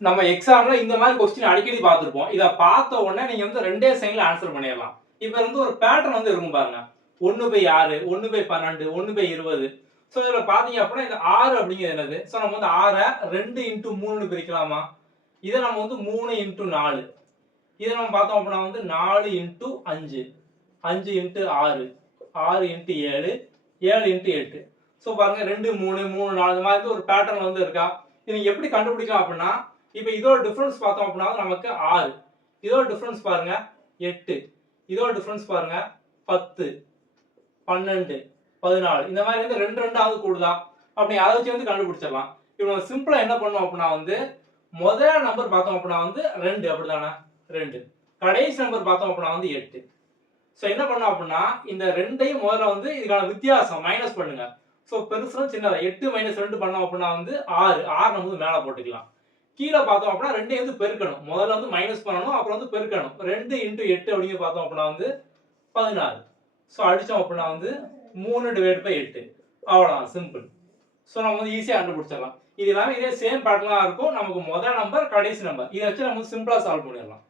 நம்ம எக்ஸாம்ல இந்த மாதிரி கொஸ்டின் அடிக்கடி பார்த்துருப்போம். இதை பார்த்த உடனே நீங்க வந்து 2 செகண்ட்ல ஆன்சர் பண்ணிடலாம். இப்போ வந்து ஒரு பேட்டர்ன் வந்து இருக்கும் பாருங்க. 1/6, 1/12, 1/20. ஸோ இதில் பார்த்தீங்க அப்படின்னா இந்த 6 அப்படிங்கிறது என்னது? ஸோ நம்ம வந்து 6 2 இன்ட்டு 3 பிரிக்கலாமா? இதை நம்ம வந்து 3 இன்ட்டு 4. இதை நம்ம பார்த்தோம் அப்படின்னா வந்து 4 into 5, 5 into 6, 6 into 7, 7 into 8. So பாருங்க 2 3 3 4 இந்த மாதிரி ஒரு பேட்டர்ன் வந்து இருக்கா? இது நீங்க எப்படி கண்டுபிடிக்கலாம் அப்படின்னா, இப்போ இதோட டிஃபரன்ஸ் பார்த்தோம் அப்படின்னா நமக்கு 6, இதோட டிஃபரன்ஸ் பாருங்க 8, இதோட டிஃபரன்ஸ் பாருங்க 10, 12, 14. இந்த மாதிரி வந்து 2 2ஆவது கூடுதா? அப்படி அதை வச்சு வந்து கண்டுபிடிச்சிடலாம். இப்போ நம்ம சிம்பிளா என்ன பண்ணோம் அப்படின்னா வந்து முதல் நம்பர் பார்த்தோம் அப்படின்னா வந்து 2 அப்படிதானே? 2. கடைசி நம்பர் பார்த்தோம் அப்படின்னா வந்து 8. ஸோ என்ன பண்ணோம் அப்படின்னா இந்த 2ஐயும் முதல்ல வந்து இதுக்கான வித்தியாசம் மைனஸ் பண்ணுங்க. ஸோ பெருசும் சின்னதா 8 - 2 பண்ணோம் அப்படின்னா வந்து 6. 6 நம்ம வந்து மேலே போட்டுக்கலாம். கீழே பார்த்தோம் அப்படின்னா 2ஐயும் வந்து பெருக்கணும். முதல்ல வந்து மைனஸ் பண்ணணும், அப்புறம் வந்து பெருக்கணும். 2 × 8 அப்படிங்க பார்த்தோம் அப்படின்னா வந்து 16. ஸோ அடிச்சோம் அப்படின்னா வந்து 3/8. அவ்வளோதான், சிம்பிள். ஸோ நம்ம வந்து ஈஸியாக கண்டுபிடிச்சிடலாம். இது எல்லாமே இதே சேம் பேட்டர்னாக இருக்கும். நமக்கு முதல் நம்பர் கடைசி நம்பர் இதை வச்சு நம்ம சிம்பிளாக சால்வ் பண்ணிடலாம்.